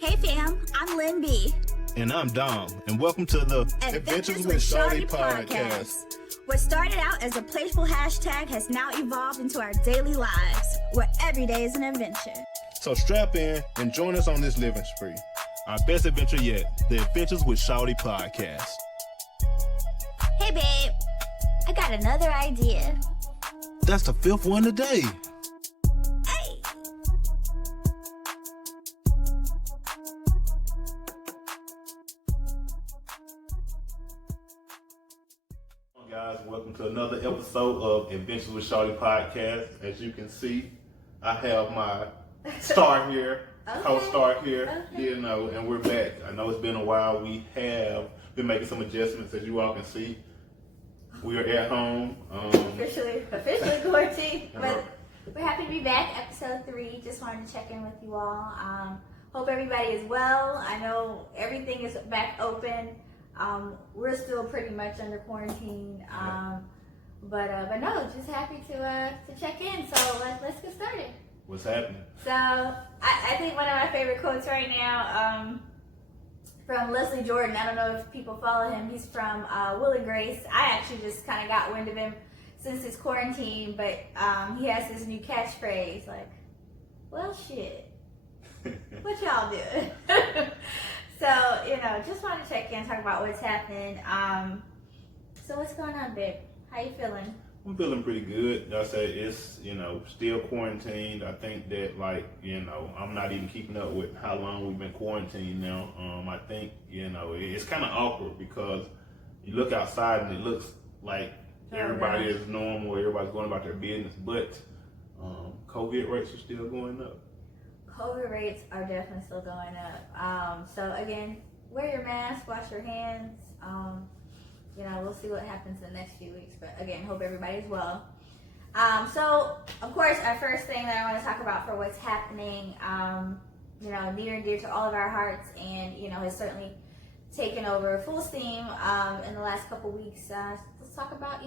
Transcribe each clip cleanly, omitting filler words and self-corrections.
Hey fam, I'm Lynn B. And I'm Dom, and welcome to the Adventures with Shawty podcast. What started out as a playful hashtag has now evolved into our daily lives, where every day is an adventure. So strap in and join us on this living spree. Our best adventure yet, the Adventures with Shawty podcast. Hey babe, I got another idea. That's the fifth one today. Hey! Guys, welcome to another episode of Adventures with Shawty podcast. As you can see, I have my star here, co-star here, and we're back. I know it's been a while. We have been making some adjustments, as you all can see. We are at home. Officially quarantined, but we're happy to be back. Episode 3. Just wanted to check in with you all. Hope everybody is well. I know everything is back open. We're still pretty much under quarantine, but no, just happy to check in. So let's get started. What's happening? So I think one of my favorite quotes right now from Leslie Jordan. I don't know if people follow him. He's from Will and Grace. I actually just kind of got wind of him since his quarantine, but he has this new catchphrase like, "Well, shit, what y'all doing?" So, just wanted to check in, talk about what's happening. So what's going on, babe? How you feeling? I'm feeling pretty good. Like I say, it's, still quarantined. I think that, I'm not even keeping up with how long we've been quarantined now. I think, it's kind of awkward because you look outside and it looks like everybody is normal, everybody's going about their business, but COVID rates are still going up. COVID rates are definitely still going up. So again, wear your mask, wash your hands. We'll see what happens in the next few weeks. But again, hope everybody's well. So of course, our first thing that I want to talk about for what's happening, near and dear to all of our hearts, and has certainly taken over full steam in the last couple weeks. Let's talk about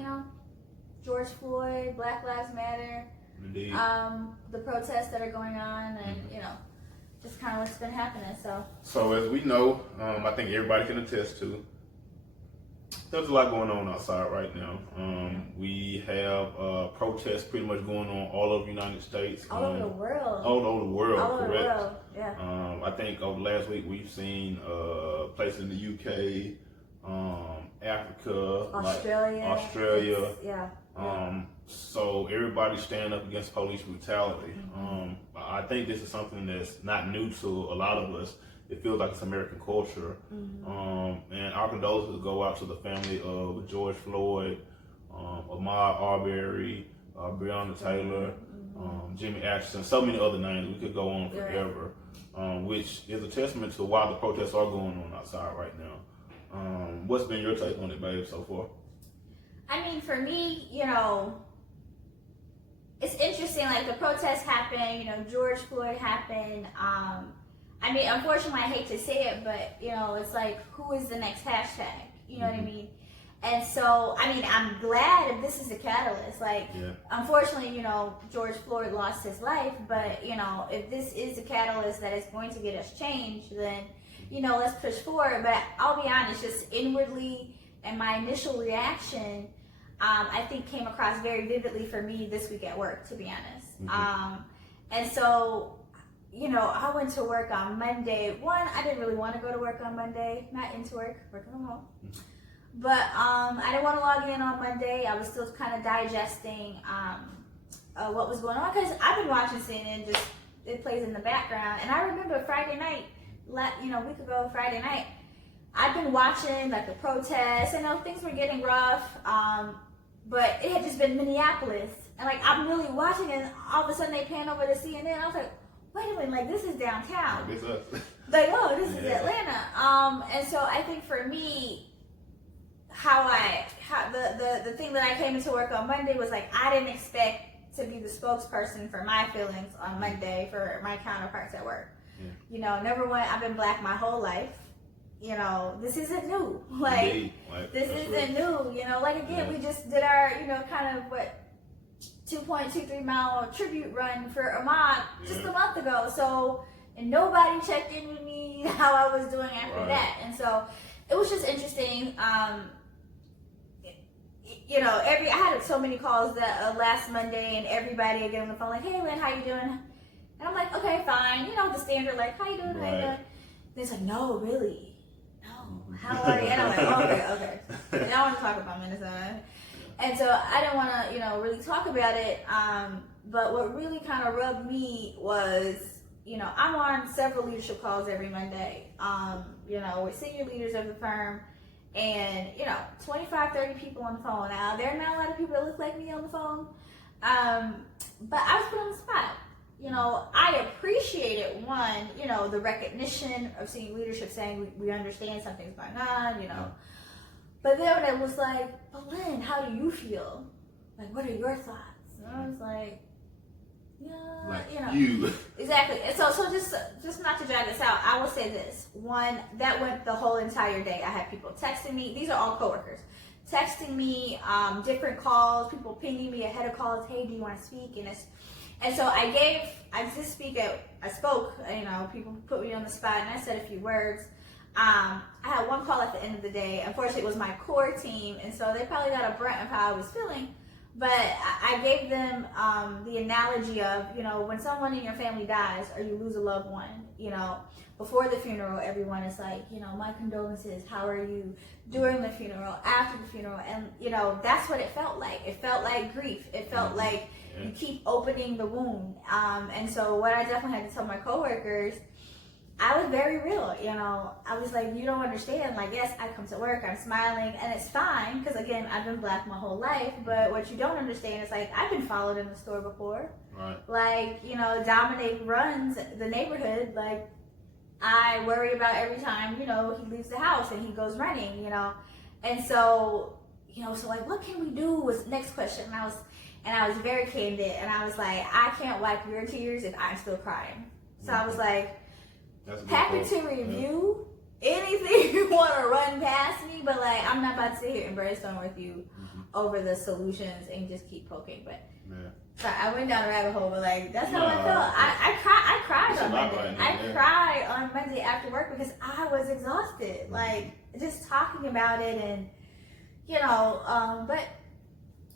George Floyd, Black Lives Matter. Indeed. The protests that are going on, and just kind of what's been happening. So as we know, I think everybody can attest to, there's a lot going on outside right now. We have protests pretty much going on all over the United States. All over the world. All over the world, all over correct. The world. Yeah. I think over the last week we've seen places in the UK, Africa, Australia. Yeah. So everybody's standing up against police brutality. I think this is something that's not new to a lot of us. It feels like it's American culture. And our condolences go out to the family of George Floyd, Ahmaud Arbery, Breonna Taylor, Jimmy Atchison, so many other names. We could go on forever, which is a testament to why the protests are going on outside right now. What's been your take on it, babe, so far? I mean, for me, it's interesting. Like the protests happened, George Floyd happened. Unfortunately, I hate to say it, but it's like, who is the next hashtag? You know what I mean? And so, I'm glad if this is the catalyst. Unfortunately, George Floyd lost his life, but if this is the catalyst that is going to get us changed, then let's push forward. But I'll be honest, just inwardly, and my initial reaction, I think came across very vividly for me this week at work, to be honest. And so, I went to work on Monday. One, I didn't really want to go to work on Monday. Not into work, working from home. But I didn't want to log in on Monday. I was still kind of digesting what was going on, because I've been watching CNN, just it plays in the background. And I remember Friday night, a week ago, Friday night, I've been watching the protests. I know things were getting rough, but it had just been Minneapolis, and I'm really watching it, and all of a sudden they pan over to CNN. I was like, wait a minute, this is downtown. This us. This is Atlanta. And so I think for me, the thing that I came into work on Monday was I didn't expect to be the spokesperson for my feelings on Monday for my counterparts at work. Number one, I've been Black my whole life. This isn't new. This isn't new. We just did our, kind of 2.23 mile tribute run for Ahmaud just a month ago. So, and nobody checked in with me how I was doing after that. And so it was just interesting. You know, I had so many calls that last Monday, and everybody would get on the phone like, "Hey, Lynn, how you doing?" And I'm like, "Okay, fine." You know, the standard like, "How you doing? How you doing?" And it's like, "No, really, no. How are you?" And I'm like, "Okay." And I want to talk about Minnesota, and so I didn't want to, you know, really talk about it. But what really kind of rubbed me was, you know, I'm on several leadership calls every Monday. You know, with senior leaders of the firm. And, you know, 25, 30 people on the phone. Now, there are not a lot of people that look like me on the phone. But I was put on the spot. You know, I appreciated, one, you know, the recognition of senior leadership saying we understand something's going on, you know. But then when it was like, "But Lynn, how do you feel? Like, what are your thoughts?" And I was like, yeah, like, you know. You. Exactly. And so just not to drag this out, I will say this. One, that went the whole entire day. I had people texting me. These are all coworkers. Texting me, different calls, people pinging me ahead of calls. "Hey, do you want to speak?" And so I spoke, you know, people put me on the spot, and I said a few words. I had one call at the end of the day. Unfortunately, it was my core team, and so they probably got a brunt of how I was feeling. But I gave them the analogy of, you know, when someone in your family dies or you lose a loved one, you know, before the funeral, everyone is like, you know, "My condolences, how are you?" During the funeral, after the funeral, and, you know, that's what it felt like. It felt like grief. It felt like you keep opening the wound. And so what I definitely had to tell my coworkers, I was very real, you know. I was like, "You don't understand. Like, yes, I come to work, I'm smiling, and it's fine, because again, I've been Black my whole life. But what you don't understand is, like, I've been followed in the store before. Right. Like, you know, Dominic runs the neighborhood. Like, I worry about every time, you know, he leaves the house and he goes running, you know. And so, you know, so like, what can we do was the next question. And I was very candid, and I was like, "I can't wipe your tears if I'm still crying." So I was like, happy to review anything you want to run past me, but like, I'm not about to sit here and brainstorm with you over the solutions and just keep poking. But so I went down a rabbit hole, but like, that's how I felt. I cried on Monday. I cried on Monday after work because I was exhausted. Like, just talking about it, and, you know, but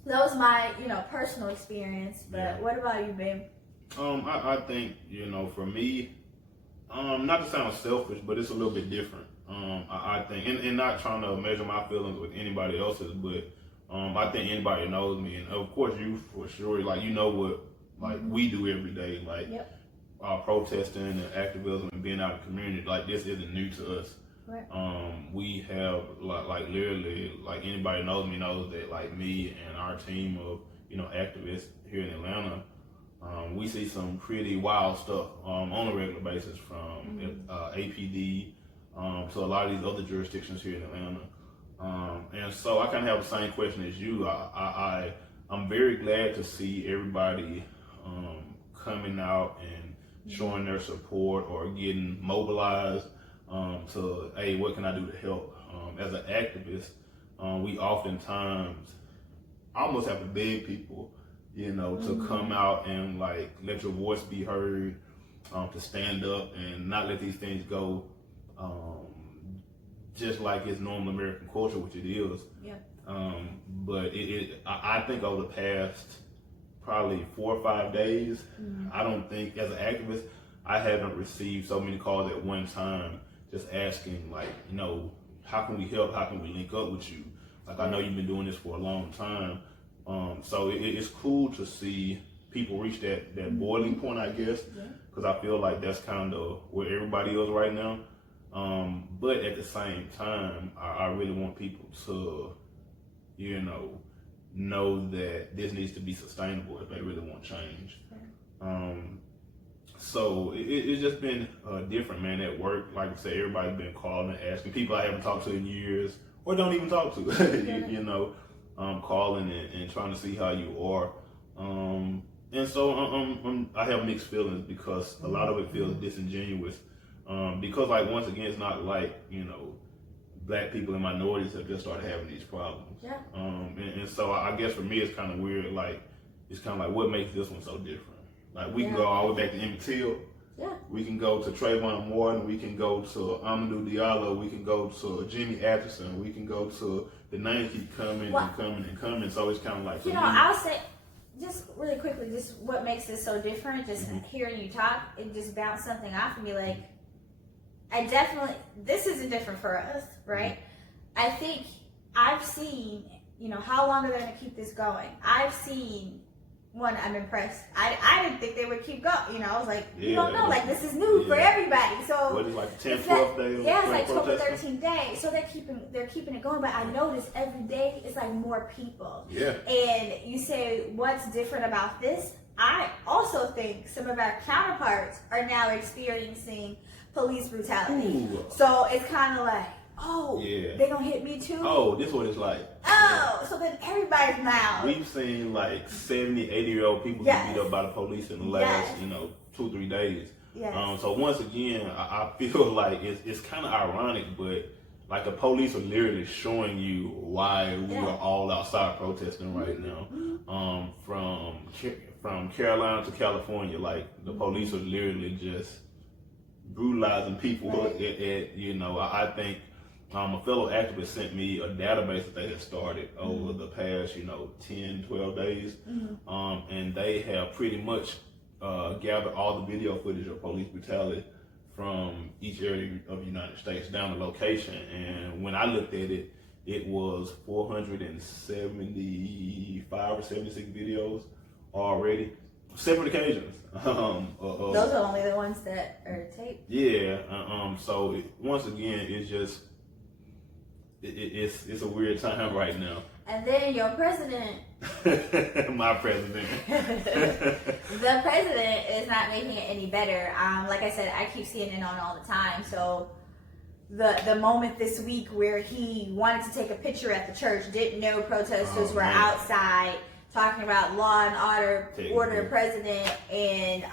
that was my, you know, personal experience. But what about you, babe? I think, you know, for me, not to sound selfish, but it's a little bit different. I think, and not trying to measure my feelings with anybody else's, but I think anybody that knows me, and of course you for sure, like, you know what, like, we do every day, like, protesting and activism and being out in the community, like, this isn't new to us. Right. We have, like literally, like, anybody knows me knows that, like, me and our team of, you know, activists here in Atlanta, we see some pretty wild stuff on a regular basis, from APD to a lot of these other jurisdictions here in Atlanta. And so I kind of have the same question as you. I'm very glad to see everybody coming out and showing their support or getting mobilized to, hey, what can I do to help? As an activist, we oftentimes almost have to beg people, you know, to come out and, like, let your voice be heard, to stand up and not let these things go just like it's normal American culture, which it is. But I think over the past probably 4 or 5 days, I don't think, as an activist, I haven't received so many calls at one time just asking, like, you know, how can we help? How can we link up with you? Like, I know you've been doing this for a long time. So it's cool to see people reach that boiling point, I guess, because I feel like that's kind of where everybody is right now. But at the same time, I really want people to, you know that this needs to be sustainable if they really want change. So it's just been different, man, at work. Like I said, everybody's been calling and asking, people I haven't talked to in years or don't even talk to, you know, calling and trying to see how you are. And so I have mixed feelings because a lot of it feels disingenuous. Because, like, once again, it's not like, you know, Black people and minorities have just started having these problems. And so I guess for me, it's kind of weird. Like, it's kind of like, what makes this one so different? Like, we can go all the way back to Emmett Till, We can go to Trayvon Martin. We can go to Amadou Diallo. We can go to Jimmy Atherton. We can go to the names keep coming and coming and coming. So it's kind of like, I'll say, just really quickly, just what makes this so different, just hearing you talk, it just bounced something off of me. Like, this isn't different for us, right? I think I've seen, how long are they going to keep this going? I've seen, I'm impressed. I didn't think they would keep going. I was like, you don't know, like, this is new for everybody. So what is like the 10th, 12th day? Yeah, it's like 12 or 13 days. So they're keeping it going. But I notice every day it's like more people. Yeah. And you say, what's different about this? I also think some of our counterparts are now experiencing police brutality. Ooh. So it's kind of like, they gonna hit me too? Oh, this is what it's like. So then everybody's now. We've seen like 70, 80-year-old people get beat up by the police in the last, 2-3 days. Yes. So once again, I feel like it's kind of ironic, but like the police are literally showing you why we are all outside protesting right now. From Carolina to California, like the police are literally just brutalizing people. I think a fellow activist sent me a database that they had started over the past, 10, 12 days. And they have pretty much gathered all the video footage of police brutality from each area of the United States down to location. And when I looked at it, it was 475 or 76 videos already. Separate occasions. Those are only the ones that are taped. Yeah. So once again, it's just it's a weird time right now. And then your president, my president, the president is not making it any better. Like I said, I keep seeing it on all the time. So the moment this week where he wanted to take a picture at the church, didn't know protesters were outside, talking about law and order president, and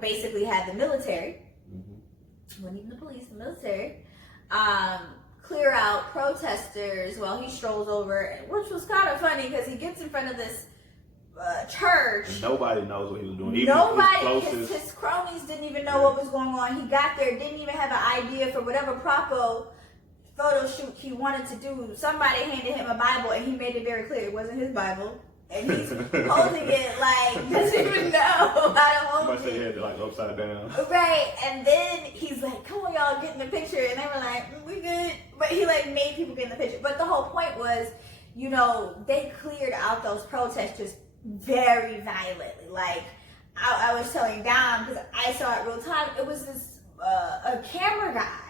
basically had the military, wasn't even the police, the military, clear out protesters while he strolls over, which was kind of funny because he gets in front of this church. And nobody knows what he was doing. Nobody, his cronies didn't even know what was going on. He got there, didn't even have an idea for whatever photo shoot he wanted to do. Somebody handed him a Bible and he made it very clear it wasn't his Bible. And he's holding it like, doesn't even know how to hold it. Somebody said he had it like upside down. Right, and then he's like, come on y'all, get in the picture. And they were like, we good. But he like made people get in the picture. But the whole point was, they cleared out those protesters very violently. Like, I was telling Dom, because I saw it real time, it was this, a camera guy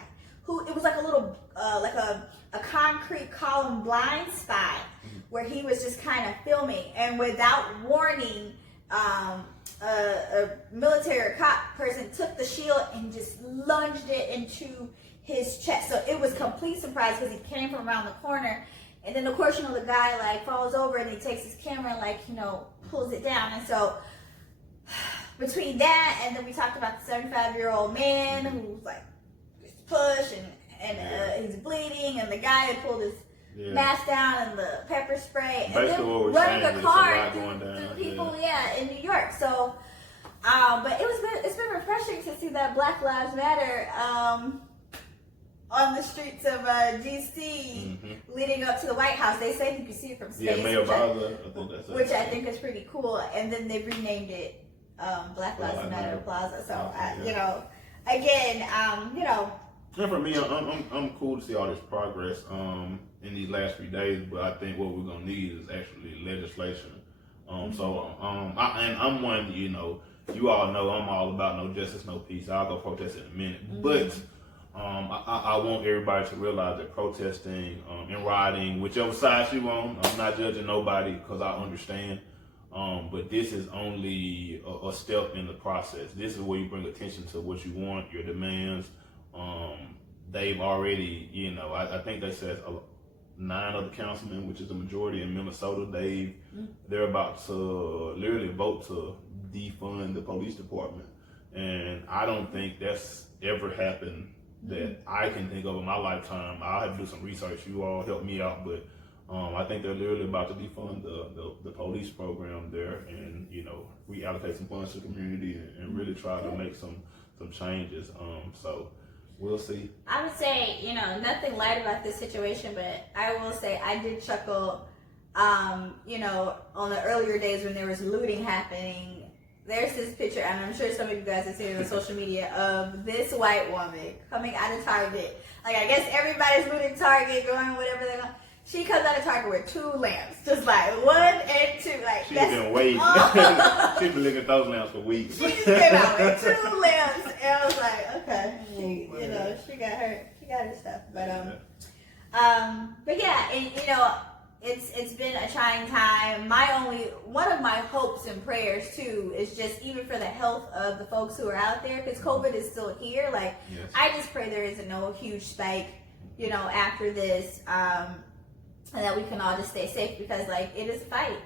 who, it was like a little, like a concrete column blind spot where he was just kind of filming, and without warning, a military cop person took the shield and just lunged it into his chest. So it was complete surprise because he came from around the corner, and then of course, the guy like falls over and he takes his camera and like, pulls it down. And so between that, and then we talked about the 75-year-old man who's like push and he's bleeding, and the guy had pulled his mask down and the pepper spray, and then running the car through people, in New York. So, but it's been refreshing to see that Black Lives Matter on the streets of DC leading up to the White House. They say you can see it from space, which I think is pretty cool. And then they renamed it Black Lives Matter Plaza. So, again, And for me, I'm cool to see all this progress in these last few days, but I think what we're gonna need is actually legislation. I'm one, you all know I'm all about no justice, no peace. I'll go protest in a minute, but I want everybody to realize that protesting and rioting, whichever side you on, I'm not judging nobody because I understand. But this is only a step in the process. This is where you bring attention to what you want, your demands. They've already, I think they said 9 other councilmen, which is the majority in Minnesota, they're about to literally vote to defund the police department. And I don't think that's ever happened that I can think of in my lifetime. I'll have to do some research. You all help me out, but I think they're literally about to defund the police program there, and reallocate some funds to the community and really try to make some changes. So we'll see. I would say, nothing light about this situation, but I will say I did chuckle, on the earlier days when there was looting happening. There's this picture, and I'm sure some of you guys have seen it on social media, of this white woman coming out of Target. Like, I guess everybody's looting Target, going whatever they want. She comes out of Target with 2 lamps, just like 1 and 2. Like, she's been waiting. She's been looking at those lamps for weeks. She just came out with 2 lamps, and I was like, okay, she got her stuff. But yeah, and it's been a trying time. One of my hopes and prayers too is just even for the health of the folks who are out there, because COVID is still here. Like, yes. I just pray there isn't no huge spike, after this, and that we can all just stay safe, because like it is a fight.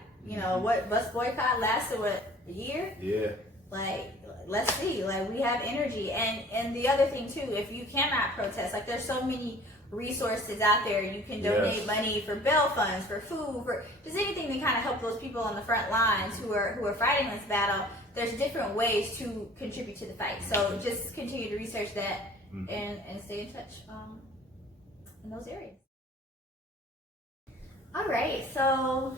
What bus boycott lasted a year? Yeah. Like, let's see. Like, we have energy, and the other thing too, if you cannot protest, like there's so many resources out there. You can donate money for bail funds, for food, for just anything to kind of help those people on the front lines who are fighting this battle. There's different ways to contribute to the fight. So just continue to research that and stay in touch in those areas. All right, so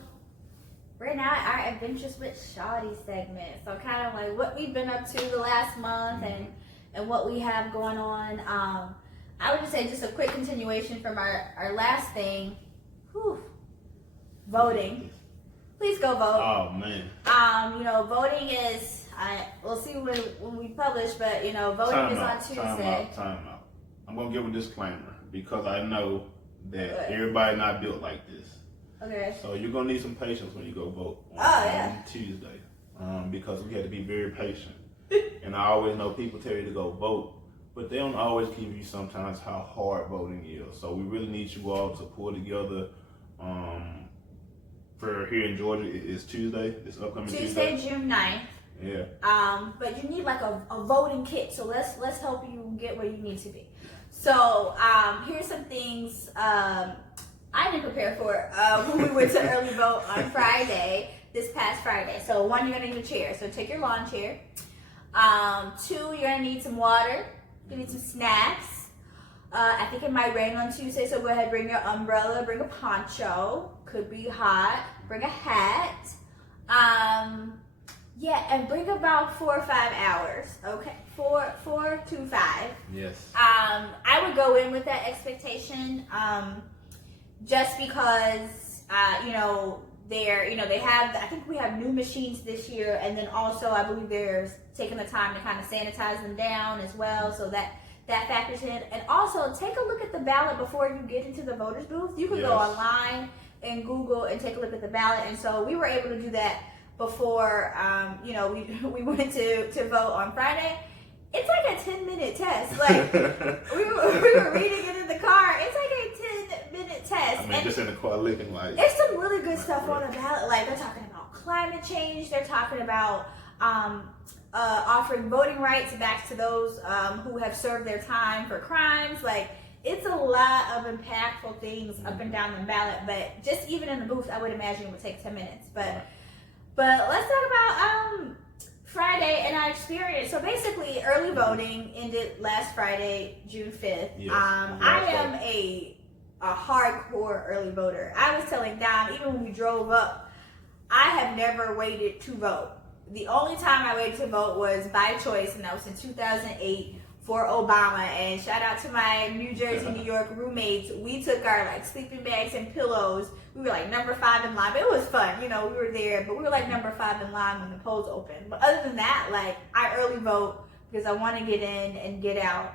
right now our Adventures with Shawty segment. So kind of like what we've been up to the last month and what we have going on. I would just say just a quick continuation from our last thing. Voting. Please go vote. Oh man. Voting is we'll see when we publish, but voting is on Tuesday. Time out. I'm gonna give a disclaimer because I know that everybody not built like this. Okay. So you're gonna need some patience when you go vote on Tuesday, because we have to be very patient. And I always know people tell you to go vote, but they don't always give you sometimes how hard voting is. So we really need you all to pull together. For here in Georgia, it's Tuesday. This upcoming Tuesday, June 9th. Yeah. But you need like a voting kit. So let's help you get where you need to be. So here's some things I didn't prepare for when we went to early vote on Friday, this past Friday. So 1, you're gonna need a chair. So take your lawn chair. 2, you're gonna need some water. You need some snacks. I think it might rain on Tuesday, so go ahead, bring your umbrella, bring a poncho. Could be hot. Bring a hat. And bring about 4 or 5 hours. Okay, 4 to 5. Yes. I would go in with that expectation, just because they have. I think we have new machines this year, and then also I believe they're taking the time to kind of sanitize them down as well, so that factors in. And also take a look at the ballot before you get into the voters booth. You can go online and Google and take a look at the ballot, and so we were able to do that before we went to vote on Friday. It's like a 10-minute test. Like we were reading it in the car. It's like a 10-minute test. I mean, just in the car looking like. There's some really good stuff on the ballot. Like they're talking about climate change. They're talking about offering voting rights back to those who have served their time for crimes. Like, it's a lot of impactful things up and down the ballot. But just even in the booth, I would imagine it would take 10 minutes. But let's talk about Friday and our experience. So basically, early voting ended last Friday, June 5th. Yes, I am a hardcore early voter. I was telling Dom, even when we drove up, I have never waited to vote. The only time I waited to vote was by choice, and that was in 2008 for Obama. And shout out to my New Jersey, New York roommates. We took our sleeping bags and pillows. We were number 5 in line, but it was fun. We were there, but we were number 5 in line when the polls opened. But other than that, I early vote because I want to get in and get out.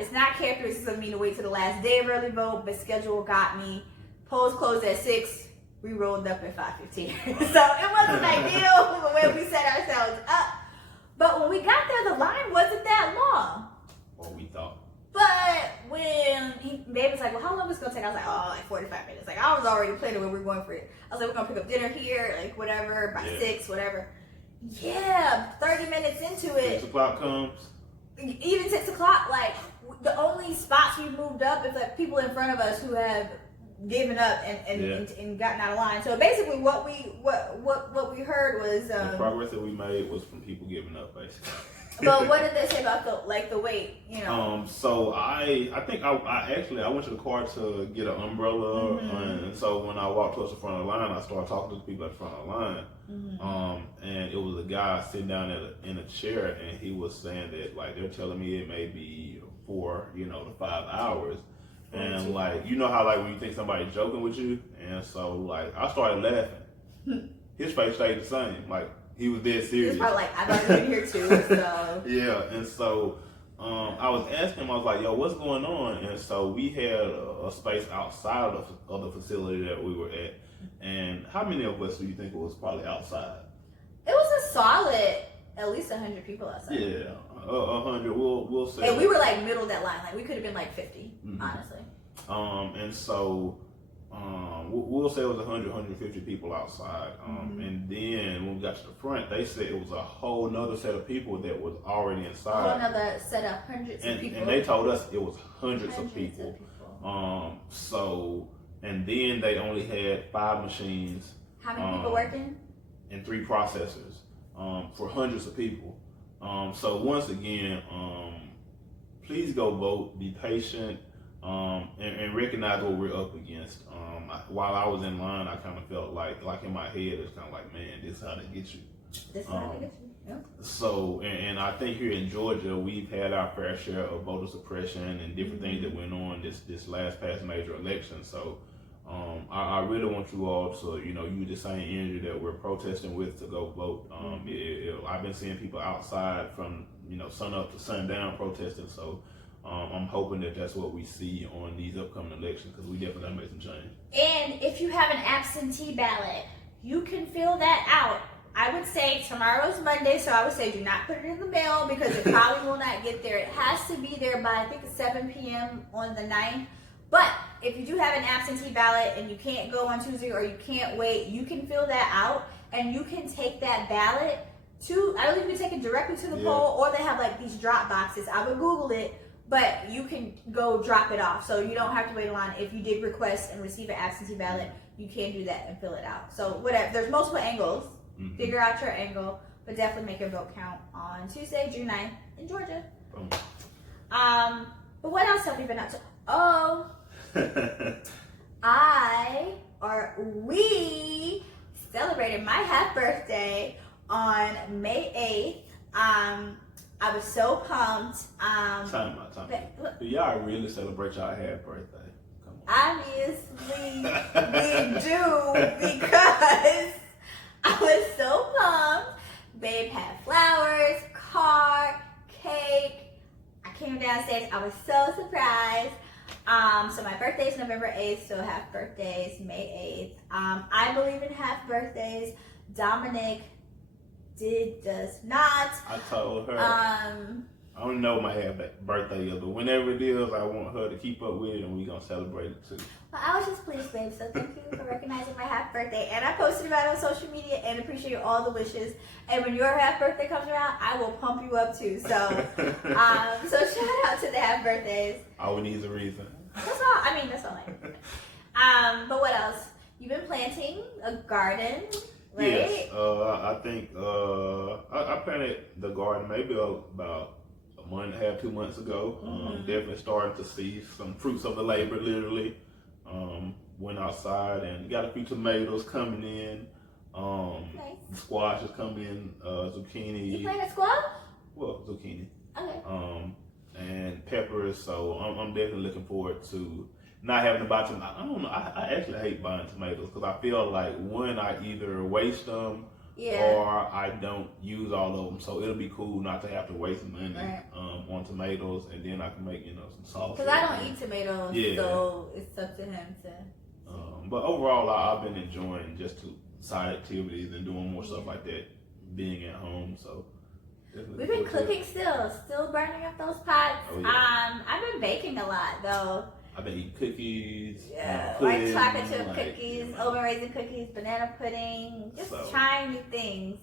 It's not characteristic of me to wait to the last day of early vote, but schedule got me. Polls closed at 6. We rolled up at 5:15. So it wasn't ideal the way we set ourselves up. But when we got there, the line wasn't that long. What we thought. But when Babe was like, well, how long is it going to take? I was like, 45 minutes. I was already planning when we were going for it. I was like, we're going to pick up dinner here, whatever, by 6, whatever. Yeah, 30 minutes into it. 6 o'clock comes. Even 6 o'clock, the only spots we moved up is people in front of us who have given up and gotten out of line. So basically, what we heard was the progress that we made was from people giving up, basically. But what did they say about the weight? You know. So I think I went to the car to get an umbrella, and so when I walked towards the front of the line, I started talking to the people at the front of the line. And it was a guy sitting down in a chair, and he was saying that like they're telling me it may be 4 to 5 hours. And like, you know how like when you think somebody's joking with you, and so like I started laughing. His face stayed the same, like he was dead serious. He was probably like, I've already been here too, so. Yeah, and so I was asking him, I was like, yo, what's going on? And so we had a space outside of the facility that we were at. And how many of us do you think it was probably outside? It was a solid, at least 100 people outside. Yeah, 100. We'll say. And we were like middle of that line. Like we could have been like 50, honestly. And so we'll say it was 150 people outside. And then when we got to the front, they said it was a whole nother set of people that was already inside. A whole nother set of hundreds of people. And they told us it was hundreds of people. So, and then they only had 5 machines. How many people working? And 3 processors for hundreds of people. So once again, please go vote, be patient, and recognize what we're up against. While I was in line, I kind of felt like in my head, it's kind of like, man, this is how they get you. This is how they get you. Yeah. So, and I think here in Georgia, we've had our fair share of voter suppression and different things that went on this last past major election. So, I really want you all to, use the same energy that we're protesting with to go vote. I've been seeing people outside from, sun up to sundown protesting. So, I'm hoping that that's what we see on these upcoming elections, because we definitely got to make some change. And if you have an absentee ballot, you can fill that out. I would say tomorrow's Monday, so I would say do not put it in the mail because it probably will not get there. It has to be there by, I think, 7 p.m. on the 9th. But if you do have an absentee ballot and you can't go on Tuesday or you can't wait, you can fill that out and you can take that ballot to, I don't think you can take it directly to the poll, or they have like these drop boxes. I would Google it, but you can go drop it off. So you don't have to wait in line. If you did request and receive an absentee ballot, you can do that and fill it out. So whatever, there's multiple angles. Figure out your angle, but definitely make your vote count on Tuesday, June 9th in Georgia. But what else have we been up to? We celebrated my half birthday on May 8th. I was so pumped. Time out. Do y'all really celebrate y'all half birthday? Obviously, we do, because I was so pumped. Babe had flowers, card, cake. I came downstairs. I was so surprised. So my birthday is November 8th, so half birthdays, May 8th. I believe in half birthdays. Dominic does not. I told her. I don't know my half birthday is, but whenever it is, I want her to keep up with it, and we're going to celebrate it too. Well, I was just pleased, babe, so thank you for recognizing my half birthday. And I posted about it on social media and appreciate all the wishes. And when your half birthday comes around, I will pump you up too. So, so shout out to the half birthdays. All we need is a reason. That's all. That's all I need. But what else? You've been planting a garden, right? Yes. I think I planted the garden maybe about a month and a half, 2 months ago. Definitely starting to see some fruits of the labor, literally. Went outside and got a few tomatoes coming in. Nice. Squash is coming in, zucchini. You planted squash? Well, zucchini. Okay. And peppers. So I'm definitely looking forward to not having to buy tomatoes. I don't know. I actually hate buying tomatoes because I feel like one, I either waste them or I don't use all of them. So it'll be cool not to have to waste money on tomatoes, and then I can make some sauce. Because I don't eat tomatoes, so it's up to him to. But overall, I've been enjoying just side activities and doing more stuff like that, being at home. So we've been cooking still burning up those pots. Oh, yeah. I've been baking a lot though. I've been eating cookies, white chocolate chip cookies, oven raisin cookies, banana pudding, just trying new things.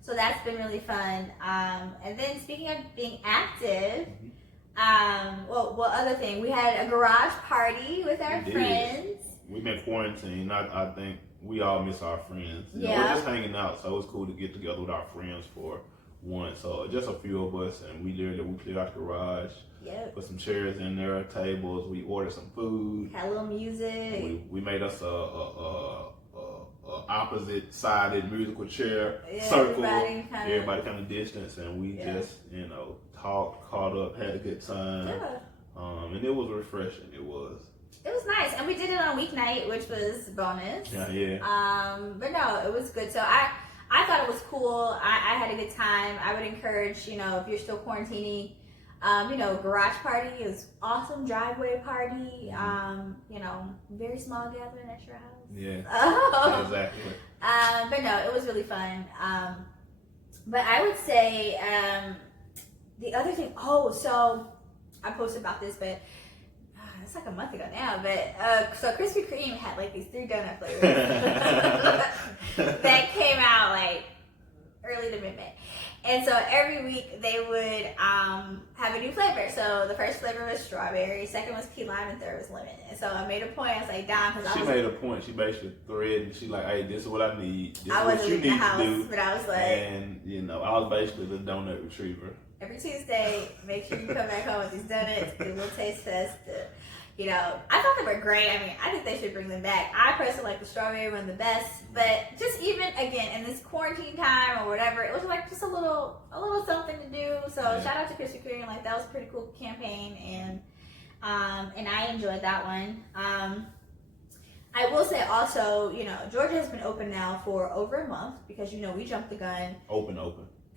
So that's been really fun. And then speaking of being active, What other thing? We had a garage party with our friends. We've been quarantined. I think we all miss our friends. You know, we're just hanging out, so it's cool to get together with our friends for once. So just a few of us, and we cleared out the garage. Yep. Put some chairs in there, tables. We ordered some food. Had a little music. We made us a opposite sided musical chair circle. Everybody kind of distance, and we just talked, caught up, had a good time. Yeah. And it was refreshing. It was nice, and we did it on a weeknight, which was bonus. Yeah. But no, it was good. So I thought it was cool. I had a good time. I would encourage, if you're still quarantining, garage party is awesome. Driveway party, very small gathering at your house. Yeah. Exactly. But no, it was really fun. But I would say the other thing. Oh, so I posted about this, but it's like a month ago now. But so Krispy Kreme had like these 3 donut flavors that came out like early to mid-May. And so every week they would have a new flavor. So the first flavor was strawberry, second was key lime, and third was lemon. And so I made a point. I was like, Don, because she made a point. She basically thread, and she like, hey, this is what I need. This is what you need the house, to do. But I was like, and I was basically the donut retriever. Every Tuesday, make sure you come back home with these donuts, do a little taste test. I thought they were great. I mean, I think they should bring them back. I personally like the strawberry one the best, but just even again in this quarantine time or whatever, it was like just a little something to do. So shout out to Krispy Kreme, like that was a pretty cool campaign, and I enjoyed that one. I will say also, Georgia has been open now for over a month because we jumped the gun. Open.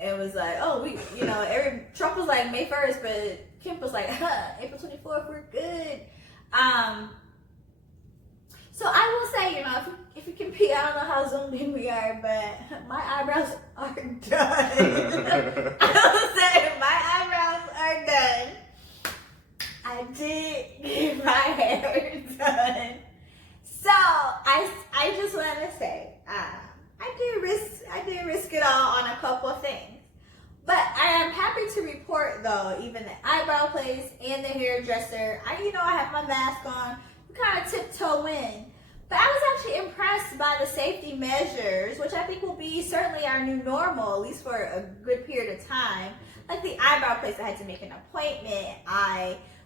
It was like, Trump was like May 1st, but Kemp was like, April 24th, we're good. So I will say, if you can pee, I don't know how zoomed in we are, but my eyebrows are done. I will say my eyebrows are done. I did get my hair done. So I just want to say, I did risk it all on a couple of things. But I am happy to report, though, even the eyebrow place and the hairdresser, I have my mask on. We kind of tiptoe in. But I was actually impressed by the safety measures, which I think will be certainly our new normal, at least for a good period of time. Like the eyebrow place, I had to make an appointment.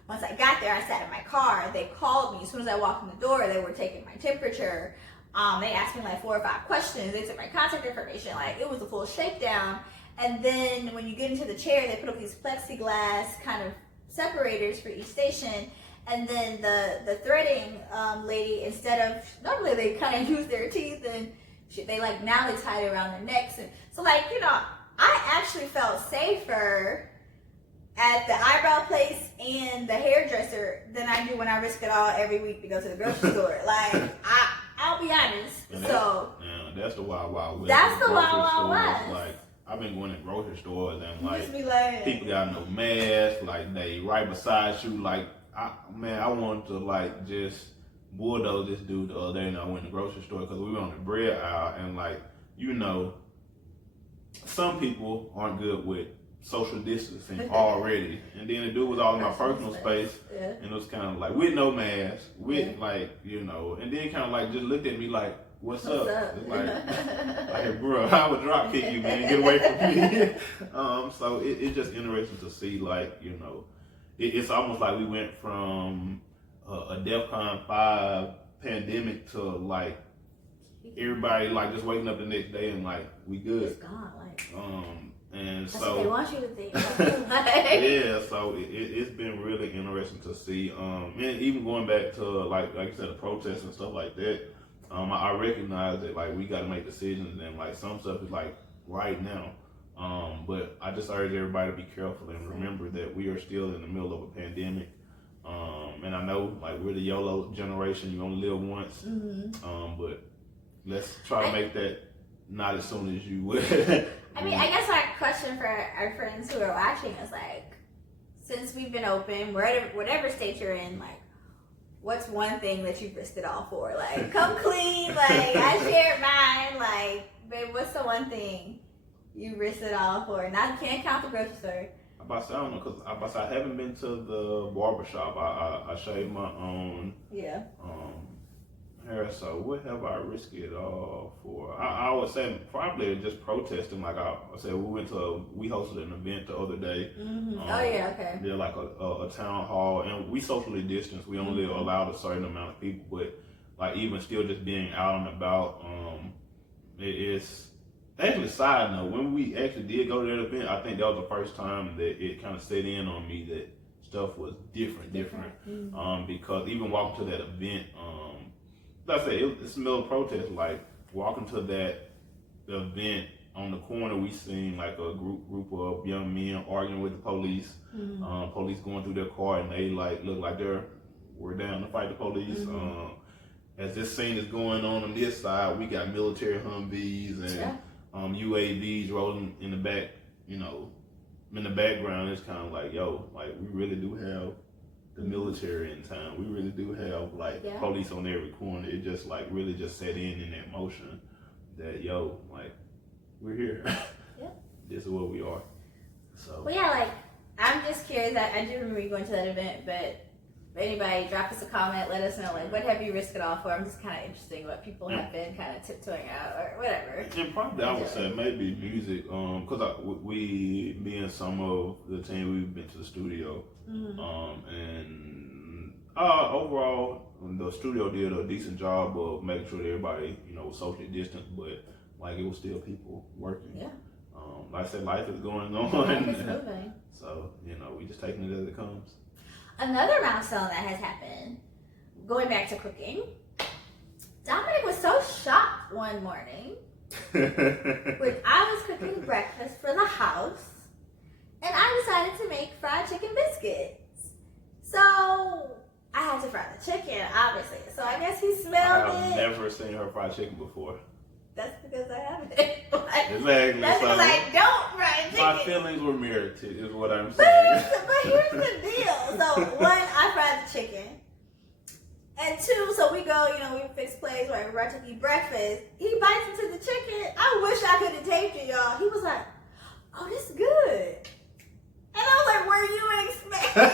Once I got there, I sat in my car. They called me. As soon as I walked in the door, they were taking my temperature. They asked me like 4 or 5 questions. They took my contact information. Like, it was a full shakedown. And then when you get into the chair, they put up these plexiglass kind of separators for each station. And then the threading lady, instead of, normally they kind of use their teeth and they like, now they tie it around their necks. And so like, I actually felt safer at the eyebrow place and the hairdresser than I do when I risk it all every week to go to the grocery store. Like, I'll be honest. That's the wild west. That's the wild west. Like, I've been going to grocery stores and like people got no mask, like they right beside you. Like, I wanted to like just bulldoze this dude the other day, and I went to the grocery store because we were on the bread aisle, and like, some people aren't good with social distancing already, and then the dude was all in my personal space, and it was kind of like with no mask, and then kind of like just looked at me like, what's up? It's like, bro, I would drop kick you, man, get away from me. So it's just interesting to see, like, it's almost like we went from a DEFCON 5 pandemic to like everybody like just waking up the next day and like we good. It's gone, like. And that's so what they want you to think. yeah, so it's been really interesting to see. And even going back to like you said, the protests and stuff like that. I recognize that like we got to make decisions, and like some stuff is like right now. But I just urge everybody to be careful and remember that we are still in the middle of a pandemic. And I know like we're the YOLO generation, you only live once. Mm-hmm. But let's try to make that not as soon as you would. I mean, I guess my question for our friends who are watching is like, since we've been open, whatever state you're in, like, what's one thing that you've risked it all for? Like, come clean. Like, I shared mine. Like, babe, what's the one thing you risked it all for? Not, can't count the grocery store. I don't know, because I haven't been to the barbershop. I shave my own Yeah. hair, so what have I risked it all for? I would say probably just protesting. Like I said, we hosted an event the other day. Mm-hmm. Oh yeah, okay. Did like a town hall, and we socially distanced. We only allowed a certain amount of people, but like even still, just being out and about, it's actually, side note, when we actually did go to that event, I think that was the first time that it kind of set in on me that stuff was different. Because even walking to that event, like I said, it's a middle of protest. Like walking to that event on the corner, we seen like a group of young men arguing with the police. Police going through their car, and they like look like we're down to fight the police. As this scene is going on this side, we got military Humvees and UAVs rolling in the back. You know, in the background, it's kind of like, yo, like we really do have the military in town. We really do have like police on every corner. It just like really just set in that motion that, yo, like we're here. This is what we are. So. Well, yeah, like I'm just curious. I do remember you going to that event, but if anybody drop us a comment, let us know like what have you risked it all for. I'm just kind of interested what people have been kind of tiptoeing out or whatever. And probably I would say maybe music, because we being some of the team, we've been to the studio, and overall the studio did a decent job of making sure that everybody was socially distant, but like it was still people working. Yeah. Like I said, life is going on. Life is moving. So we just taking it as it comes. Another milestone that has happened, going back to cooking, Dominic was so shocked one morning when I was cooking breakfast for the house, and I decided to make fried chicken biscuits. So I had to fry the chicken, obviously. So I guess he smelled it. I've never seen her fried chicken before. That's because I haven't. Exactly. That's because I don't fry chicken. My feelings were merited, is what I'm saying. But here's the deal. So one, I fried the chicken. And two, so we go, we fix plates where we're about to eat breakfast. He bites into the chicken. I wish I could have taped it, y'all. He was like, oh, this is good. And I was like, were you expecting my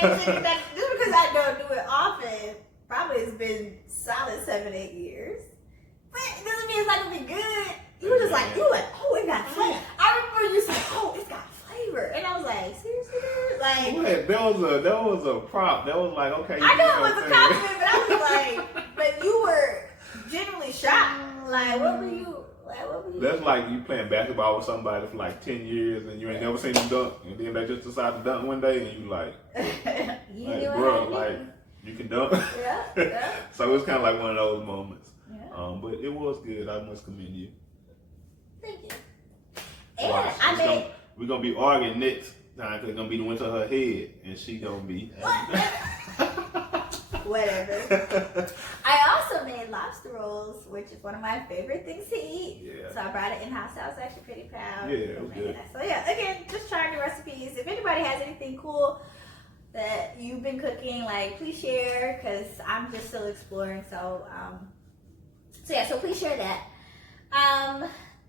fried chicken? Just because I don't do it often, probably it's been solid 7-8 years. But it doesn't mean it's not gonna be good. You were just like, oh, it got flavor. I remember you saying, oh, it's got flavor. And I was like, seriously, dude? Like, what? That was a prop. That was like, okay. I know it was a compliment, but I was like, but you were genuinely shocked. Like, what were you? That's like you playing basketball with somebody for like 10 years and you ain't never seen them dunk, and then they just decide to dunk one day and you like, bro, like you can dunk. Yeah. So it's kind of like one of those moments. Yeah. But it was good. I must commend you. Thank you. And we're gonna be arguing next time because it's gonna be the one to her head, and she gonna be. Whatever. I also made lobster rolls, which is one of my favorite things to eat. Yeah. So I brought it in house. I was actually pretty proud. Yeah, it was good. So yeah, again, just trying new recipes. If anybody has anything cool that you've been cooking, like please share, because I'm just still exploring. So so please share that.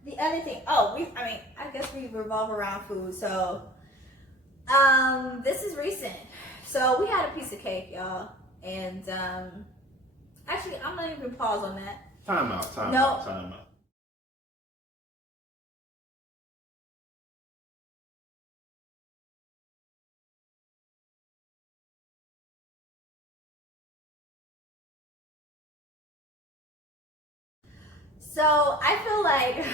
The other thing, I guess we revolve around food. So this is recent. So we had a piece of cake, y'all. And actually, I'm not even pause on that. Time out. So I feel like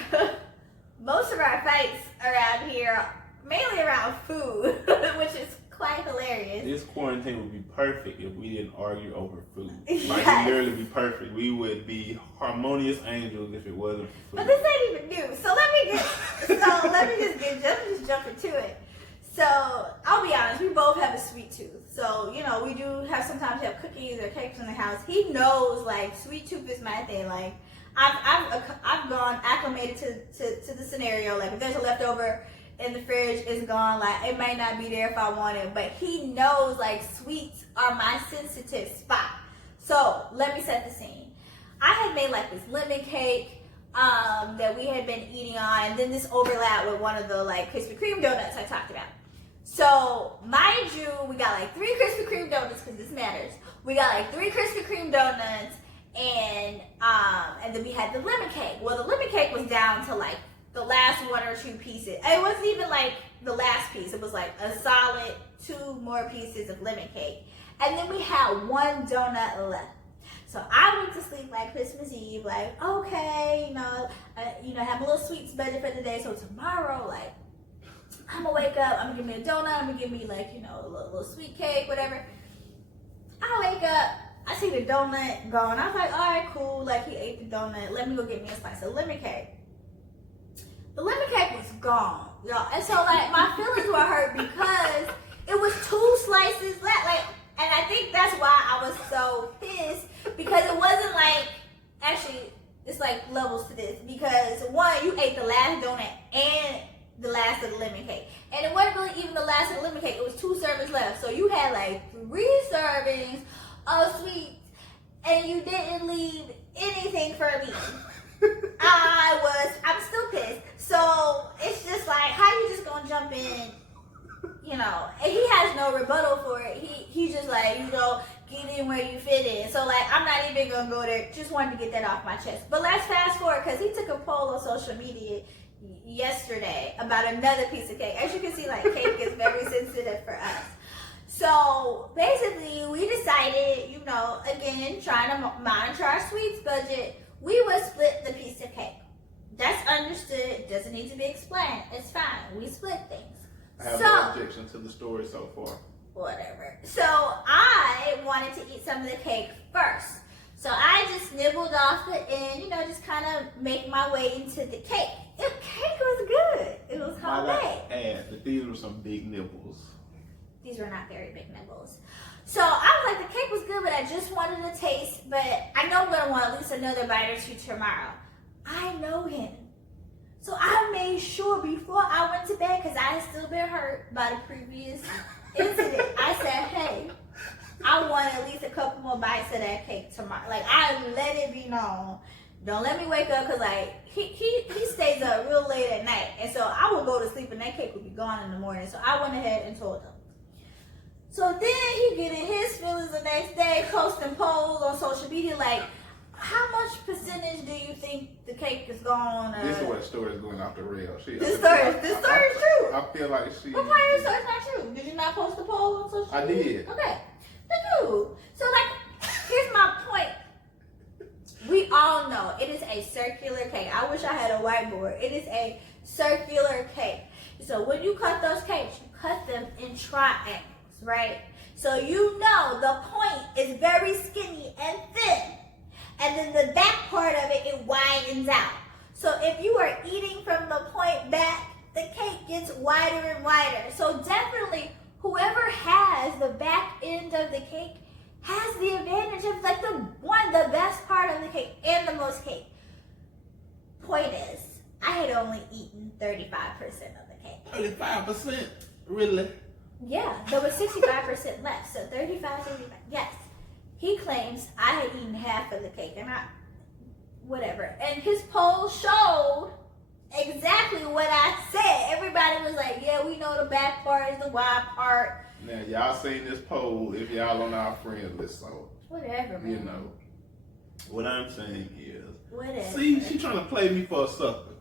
most of our fights around here, mainly around food, which is quite hilarious. This quarantine would be perfect if we didn't argue over food. Yes. Like, it would literally be perfect. We would be harmonious angels if it wasn't for food. But this ain't even new. So let me just jump into it. So I'll be honest, we both have a sweet tooth. So, we do sometimes have cookies or cakes in the house. He knows, like, sweet tooth is my thing. Like, I've gone acclimated to the scenario. Like, if there's a leftover in the fridge, it's gone. Like, it might not be there if I want it, but he knows, like, sweets are my sensitive spot. So let me set the scene. I had made like this lemon cake that we had been eating on, and then this overlap with one of the like Krispy Kreme donuts I talked about. So mind you, we got like 3 Krispy Kreme donuts because this matters. We got like 3 Krispy Kreme donuts, and then we had the lemon cake. Well, the lemon cake was down to like the last 1 or 2 pieces. It wasn't even like the last piece. It was like a solid 2 more pieces of lemon cake, and then we had 1 donut left. So I went to sleep like Christmas Eve, like, okay, have a little sweets budget for the day. So tomorrow, like, I'm gonna wake up, I'm gonna give me a donut, I'm gonna give me like, a little sweet cake, whatever. I wake up, I see the donut gone. I was like, all right, cool. Like, he ate the donut. Let me go get me a slice of lemon cake. The lemon cake was gone, y'all. And so, like, my feelings were hurt because it was 2 slices left. Like, and I think that's why I was so pissed, because it wasn't like, actually, it's like levels to this. Because 1, you ate the last donut and the last of the lemon cake. And it wasn't really even the last of the lemon cake. It was 2 servings left. So you had like 3 servings of sweets, and you didn't leave anything for me. I'm still pissed. So it's just like, how you just gonna jump in, and he has no rebuttal for it. He just like, get in where you fit in. So like, I'm not even gonna go there. Just wanted to get that off my chest. But let's fast forward, because he took a poll on social media yesterday about another piece of cake. As you can see, like, cake is very sensitive for us. So basically, we decided, again, trying to monitor our sweets budget, we would split the piece of cake. That's understood. Doesn't need to be explained. It's fine. We split things. I have no objection to the story so far. Whatever. So I wanted to eat some of the cake first. So I just nibbled off the end, just kind of make my way into the cake. The cake was good. It was homemade. And these were some big nibbles. These were not very big nibbles. So I was like, the cake was good, but I just wanted to taste. But I know I'm going to want at least another bite or 2 tomorrow. I know him. So I made sure before I went to bed, because I had still been hurt by the previous incident, I said, hey, I want at least a couple more bites of that cake tomorrow. Like, I let it be known. Don't let me wake up, because like he stays up real late at night, and so I would go to sleep and that cake would be gone in the morning. So I went ahead and told him. So then he get in his feelings the next day, posting polls on social media like, how much percentage do you think the cake is gone? This is where the story is going off the rails. This story is true. I feel like she. What part of the story is not true? Did you not post the poll on social media? I did. Okay. Cool. So like, here's my point. We all know it is a circular cake. I wish I had a whiteboard. It is a circular cake. So when you cut those cakes, you cut them in triangles, right? So the point is very skinny and thin. And then the back part of it, it widens out. So if you are eating from the point back, the cake gets wider and wider. So definitely, whoever has the back end of the cake has the advantage of like the best part of the cake and the most cake. Point is, I had only eaten 35% of the cake. 35%? Really? Yeah, there was 65% left. So 35, 65. Yes. He claims I had eaten half of the cake, and whatever. And his poll showed exactly what I said. Everybody was like, yeah, we know the back part is the wide part. Now, y'all seen this poll if y'all on our friend list, so. Whatever, man. What I'm saying is. Whatever. See, she trying to play me for a sucker.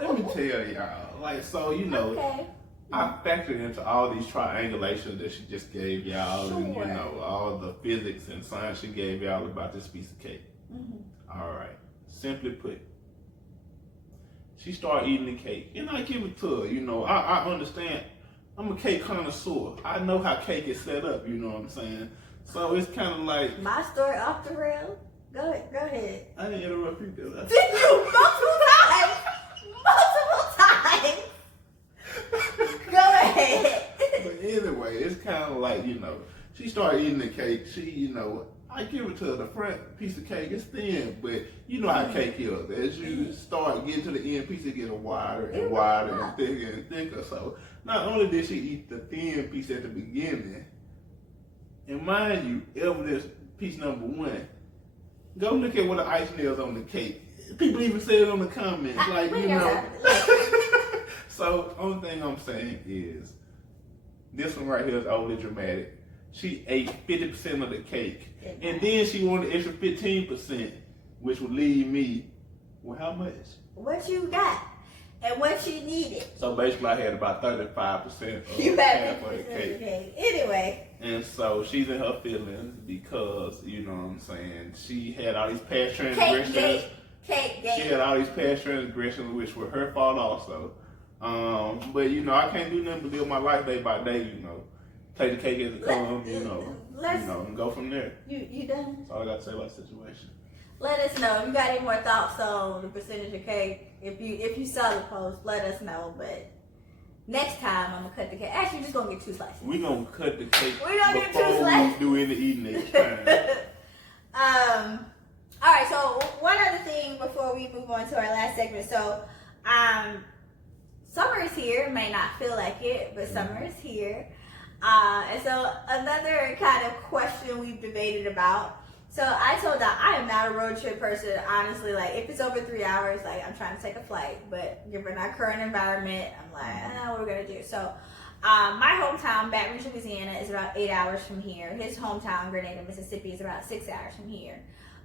Let me tell y'all. Like, so, Okay. I factored into all these triangulations that she just gave y'all, Sure. and all the physics and science she gave y'all about this piece of cake. Mm-hmm. All right, simply put, she started eating the cake, and I give it to her. I understand. I'm a cake connoisseur. I know how cake is set up. You know what I'm saying? So it's kind of like my story off the rail. Go ahead. I didn't interrupt you, did I? Did you multiple times? Go ahead. But anyway, it's kind of like, she started eating the cake. She, I give it to her. The front piece of cake is thin, but you know how cake is. As you start getting to the end piece, it gets wider and wider and thicker and thicker. So not only did she eat the thin piece at the beginning, and mind you, evidence piece number 1, go look at what the ice nails on the cake. people even say it on the comments, like, you know. So, only thing I'm saying is, this one right here is overly dramatic. She ate 50% of the cake, and then she wanted the extra 15%, which would leave me with how much? What you got and what you needed. So basically, I had about 35% of you half of the cake. Anyway. And so she's in her feelings because, you know what I'm saying, she had all these past transgressions. Cake She had all these past transgressions, which were her fault also. But, you know, I can't do nothing but live my life day by day, you know. Take the cake as it comes, you know, and go from there. You done? That's all I got to say about the situation. Let us know if you got any more thoughts on the percentage of cake. If you saw the post, let us know. But next time I'm gonna cut the cake. Actually, we're just gonna get 2 slices. We're gonna cut the cake get 2 before slices. we do any eating next time. All right. So one other thing before we move on to our last segment. So summer is here. May not feel like it, but summer is here. And so another kind of question we've debated about. So I told that I am not a road trip person, honestly. Like, if it's over 3 hours, like, I'm trying to take a flight. But given our current environment, I'm like, what we're going to do. So my hometown, Baton Rouge, Louisiana, is about 8 hours from here. His hometown, Grenada, Mississippi, is about 6 hours from here.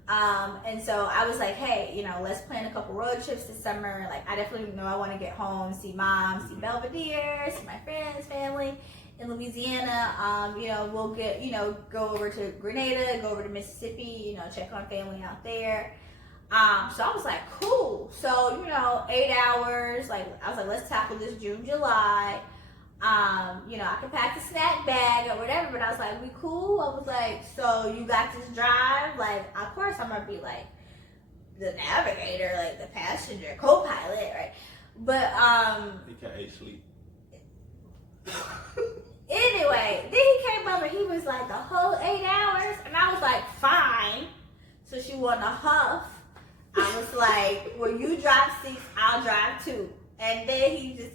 And so I was like, hey, you know, let's plan a couple road trips this summer. Like, I definitely know I want to get home, see mom, see Belvedere, see my friends, family. In Louisiana, you know, we'll get, you know, go over to Grenada, go over to Mississippi, you know, check on family out there. So I was like, cool. So, you know, 8 hours, like, I was like, let's tackle this June, July. You know, I could pack the snack bag or whatever, but I was like, we cool? I was like, so you got this drive? Like, of course I'm gonna be like the navigator, like the passenger, co-pilot, right? But, He can't sleep. Anyway, then he came up and he was like, the whole 8 hours? And I was like, fine. So she wanted to huff. I was like, well, you drive 6, I'll drive 2. And then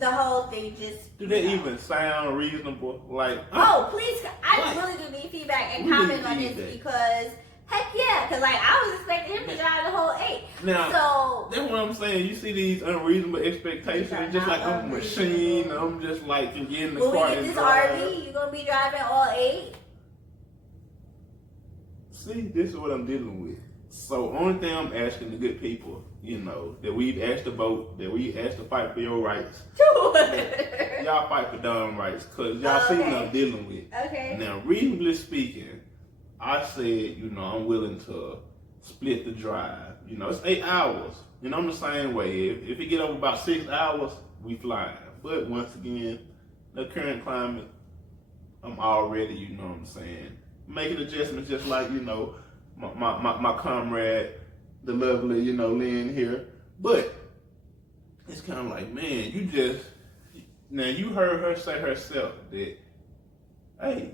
the whole thing just... Do they even sound reasonable? Like... Oh, please, I really do need feedback and comment on this because... Heck yeah, because like I was expecting him to drive the whole 8. Now, so that's what I'm saying. You see these unreasonable expectations, just like I'm a machine. I'm just like can get in the car when we get and this drive. RV, you gonna be driving all 8? See, this is what I'm dealing with. So, only thing I'm asking the good people, you know, that we've asked to vote, that we asked to fight for your rights. Y'all fight for dumb rights, cause y'all see what I'm dealing with. Okay. Now, reasonably speaking, I said, you know, I'm willing to split the drive. You know, it's 8 hours. And I'm the same way. If it get over about 6 hours, we flying. But once again, the current climate, I'm already, you know what I'm saying, making adjustments just like, you know, my comrade, the lovely, you know, Lynn here. But it's kind of like, man, now you heard her say herself that, hey,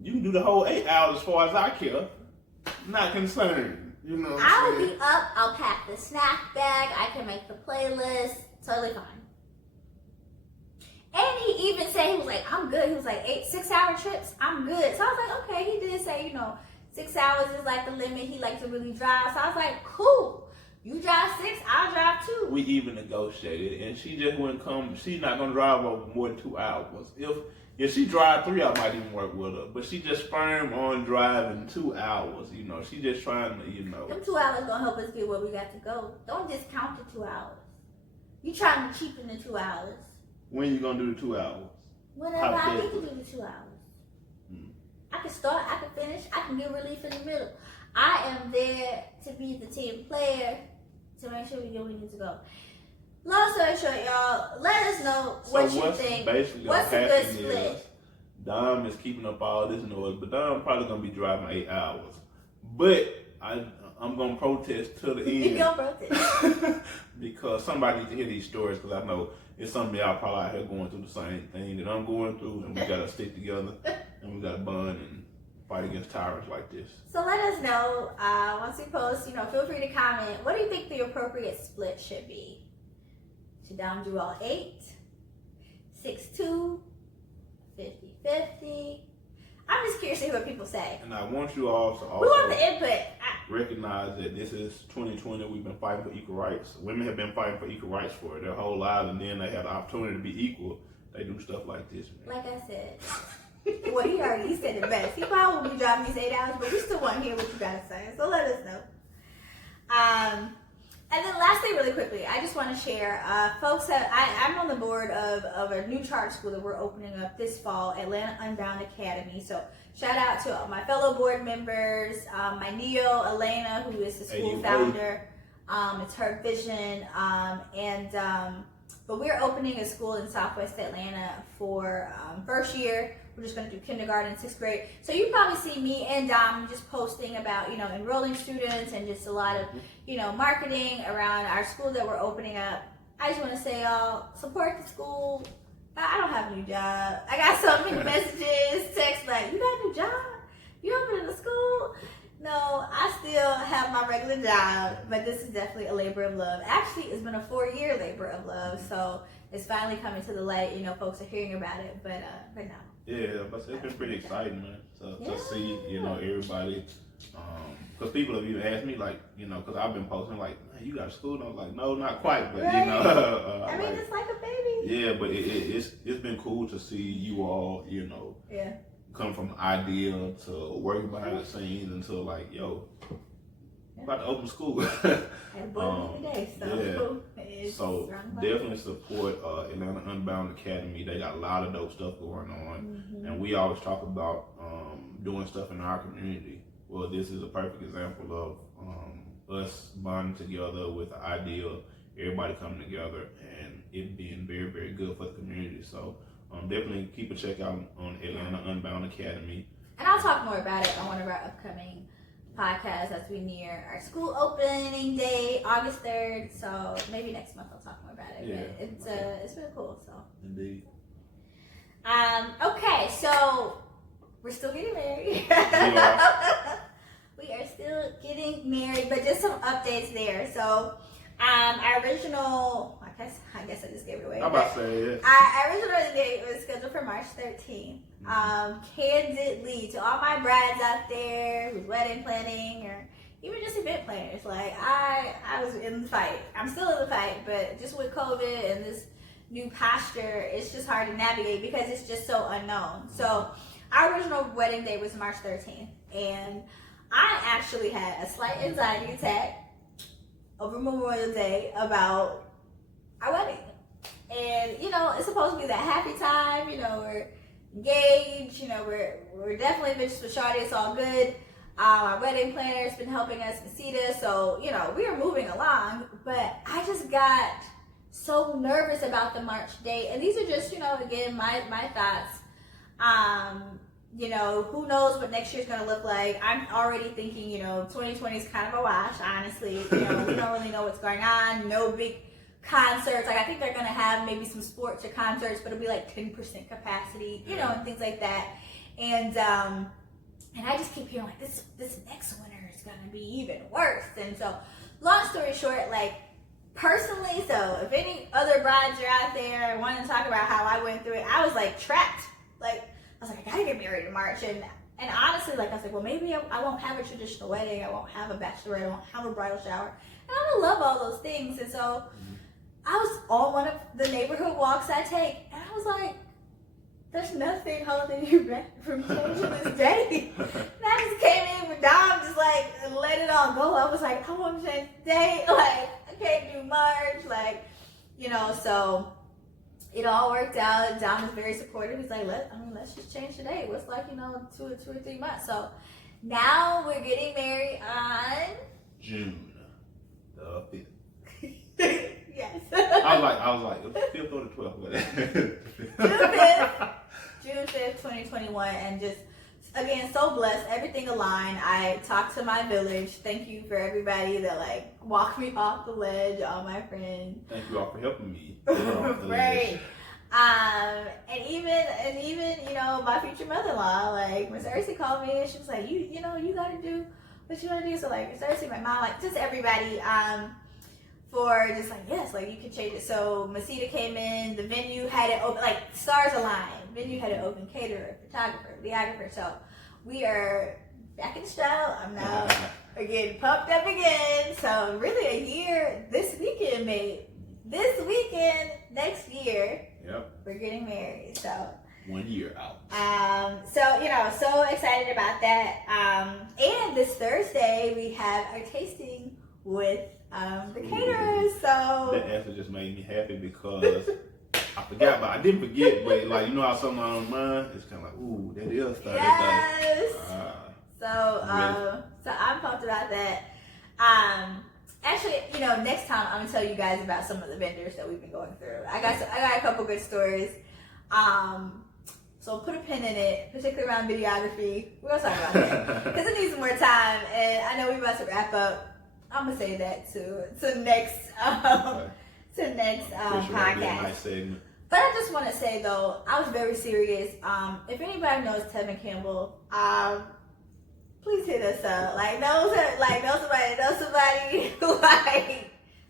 you can do the whole 8 hours as far as I care. Not concerned. You know what I'm saying? I'll be up. I'll pack the snack bag. I can make the playlist. Totally fine. And he even said, he was like, I'm good. He was like, 6 hour trips, I'm good. So I was like, okay. He did say, you know, 6 hours is like the limit. He likes to really drive. So I was like, cool. You drive 6, I'll drive 2. We even negotiated. And she just wouldn't come. She's not going to drive over more than 2 hours. If she drive 3, I might even work with her. But she just firm on driving 2 hours. You know, she just trying to, you know. Them 2 hours gonna help us get where we got to go. Don't discount the 2 hours. You trying to cheapen the 2 hours. When you gonna do the 2 hours? Whenever I need to do the 2 hours. I can start, I can finish, I can get relief in the middle. I am there to be the team player to make sure we get where we need to go. Long story short, y'all, let us know what you think. What's a good split? Dom is keeping up all this noise, but Dom probably gonna be driving 8 hours. But I'm gonna protest to the end. You gonna protest? Because somebody needs to hear these stories, because I know it's some of y'all probably out here going through the same thing that I'm going through, and we gotta stick together, and we gotta bond and fight against tyrants like this. So let us know once we post. You know, feel free to comment. What do you think the appropriate split should be? Should Dom do all 8, 6-2, 50-50? I'm just curious to hear what people say. And I want you all to also We want the input. recognize that this is 2020. We've been fighting for equal rights. Women have been fighting for equal rights for their whole lives, and then they have the opportunity to be equal. They do stuff like this, man. Like I said. Well, he said it best. He probably will be driving these 8 hours, but we still want to hear what you got to say. So let us know. And then lastly, really quickly, I just want to share, folks, I'm on the board of a new charter school that we're opening up this fall, Atlanta Unbound Academy. So shout out to all my fellow board members, my Neo, Elena, who is the school founder. It's her vision. But we're opening a school in Southwest Atlanta for first year. We're just going to do kindergarten and 6th grade. So you probably see me and Dom just posting about, enrolling students and just a lot of, marketing around our school that we're opening up. I just want to say, y'all, support the school. I don't have a new job. I got so many messages, texts like, you got a new job? You opening a school? No, I still have my regular job, but this is definitely a labor of love. Actually, it's been a 4-year labor of love, so it's finally coming to the light. Folks are hearing about it, but no. Yeah, but it's been pretty exciting, man, to see, everybody. Because people have even asked me, like, because I've been posting, like, man, you got a school? And I was like, no, not quite, but, right. It's like a baby. Yeah, but it's been cool to see you all, yeah. come from idea to working behind the scenes until, like, yo, about to open school. So definitely support Atlanta Unbound Academy. They got a lot of dope stuff going on, and we always talk about doing stuff in our community. Well, this is a perfect example of us bonding together with the idea of everybody coming together and it being very, very good for the community. So definitely keep a check out on Atlanta Unbound Academy. And I'll talk more about it on one of our upcoming podcasts as we near our school opening day, August 3rd. So maybe next month I'll talk more about it. Yeah, but it's really cool. So indeed. Okay, so we're still getting married. We are still getting married, but just some updates there. So our original, I guess I just gave it away. I'm about to say it. Our original date was scheduled for March 13th. Candidly, to all my brides out there who's wedding planning or even just event planners, like I was in the fight. I'm still in the fight, but just with COVID and this new posture, it's just hard to navigate because it's just so unknown. So our original wedding date was March 13th, and I actually had a slight anxiety attack over Memorial Day about our wedding. And, it's supposed to be that happy time, we're engaged, we're definitely bitches with Shawty, it's all good. Our wedding planner's been helping us, Masita, so, we are moving along, but I just got so nervous about the March date. And these are just, again, my thoughts. Who knows what next year's gonna look like. I'm already thinking, 2020 is kind of a wash, honestly. We don't really know what's going on. No big concerts. Like, I think they're gonna have maybe some sports or concerts, but it'll be like 10% capacity, and things like that. And I just keep hearing like this next winter is gonna be even worse. And so, long story short, like personally, so if any other brides are out there wanting to talk about how I went through it, I was like trapped. Like, I was like, I gotta get married in March. And honestly, like I was like, well, maybe I won't have a traditional wedding. I won't have a bachelorette. I won't have a bridal shower. And I don't love all those things. And so I was on one of the neighborhood walks I take. And I was like, there's nothing holding you back from changing this day. And I just came in with Dom, just like, let it all go. I was like, I want to change the day. Like, I can't do March. Like, so it all worked out. Dom was very supportive. He's like, let's just change the day. What's like, 2 or 3 months. So now we're getting married on June the 5th. Yes. I was like, 5th or the 12th. June 5th, 2021, and just again so blessed. Everything aligned. I talked to my village. Thank you for everybody that like walked me off the ledge. All my friends. Thank you all for helping me. Right. And even my future mother-in-law, like Miss Ursi called me and she was like, you gotta do what you wanna do. So like Miss Ursi, my mom, like just everybody, for just like, yes, like you can change it. So Masita came in, the venue had it open, like stars aligned. venue had an open caterer, photographer, videographer. So we are back in style. I'm now we're getting pumped up again. So really a year this weekend, mate. This weekend, next year, we're getting married. So 1 year out. So so excited about that. And this Thursday we have our tasting with the caterers. So that answer just made me happy because I forgot, but I didn't forget. But like how something on mind, it's kind of like, ooh, that is Thursday. Yes. So I'm pumped about that. Actually, next time I'm gonna tell you guys about some of the vendors that we've been going through. I got a couple good stories. So put a pin in it, particularly around videography. We're gonna talk about that because it needs more time, and I know we're about to wrap up. I'm gonna say that to next podcast. Nice segment. But I just want to say though, I was very serious. If anybody knows Tevin Campbell, please hit us up. Know somebody. Like,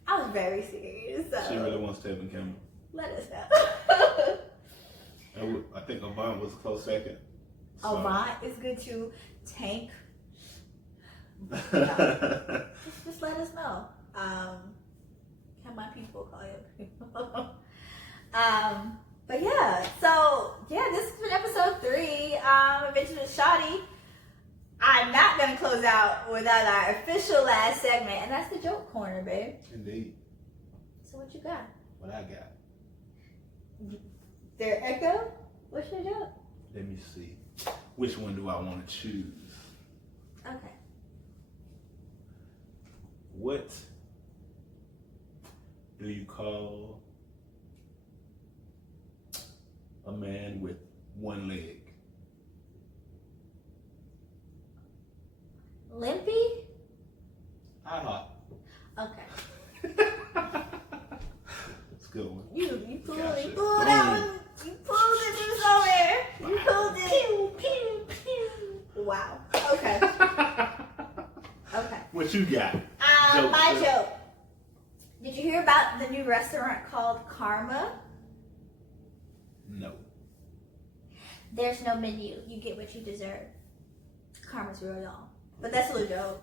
I was very serious. So. She really wants Tevin Campbell. Let us know. I think Avant was a close second. So. Avant is good too. Tank. Just let us know. Have my people call you. But yeah, so this has been episode 3. Adventures with Shawty. I'm not gonna close out without our official last segment, and that's the joke corner, babe. Indeed. So what you got? What I got? There echo? What's your joke? Let me see. Which one do I want to choose? Okay. What do you call a man with one leg? Lynn B? Okay. It's a good one. You pulled Gotcha. it. Pull that one. You pulled it from somewhere. You pulled it. Pew, pew, pew. Wow. Okay. Okay. What you got? My joke. Did you hear about the new restaurant called Karma? No. There's no menu. You get what you deserve. Karma's real, y'all. But that's a little joke.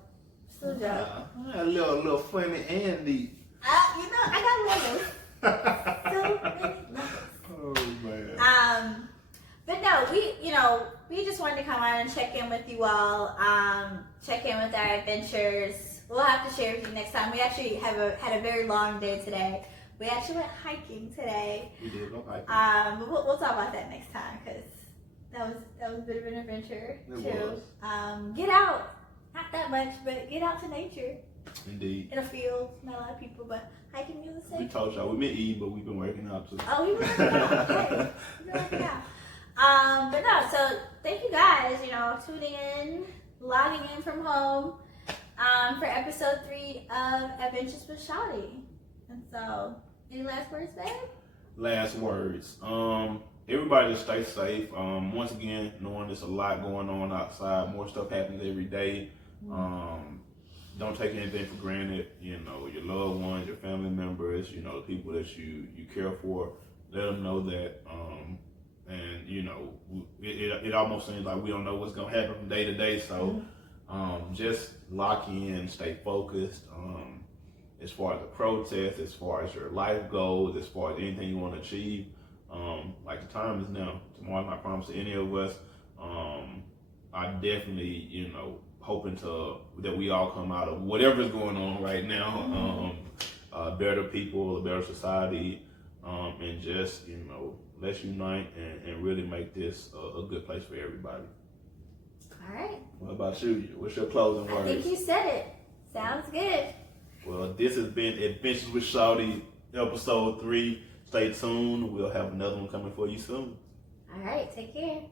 Still a joke. A little funny and neat. I got levels. So many levels. Oh man. But no, we just wanted to come on and check in with you all. Check in with our adventures. We'll have to share with you next time. We actually had a very long day today. We actually went hiking today. We did go hiking. But we'll talk about that next time because that was a bit of an adventure too. Get out. Not that much, but get out to nature. Indeed. In a field, not a lot of people, but hiking is the same. We told y'all we met Eve, but we've been working out too. Oh, we were working out. Okay. We've been working out. But no, so thank you guys, tuning in, logging in from home, for episode 3 of Adventures with Shawty. And so, any last words, babe? Last words. Everybody just stay safe. Once again, knowing there's a lot going on outside, more stuff happens every day. Don't take anything for granted. Your loved ones, your family members, the people that you care for. Let them know that. And it almost seems like we don't know what's gonna happen from day to day. So just lock in, stay focused. As far as the protest, as far as your life goals, as far as anything you want to achieve. Like the time is now. Tomorrow's not promised to any of us. I definitely, hoping that we all come out of whatever's going on right now. Better people, a better society, and just, let's unite and really make this a good place for everybody. All right. What about you? What's your closing words? I think you said it. Sounds good. Well, this has been Adventures with Shawty, episode 3. Stay tuned. We'll have another one coming for you soon. All right. Take care.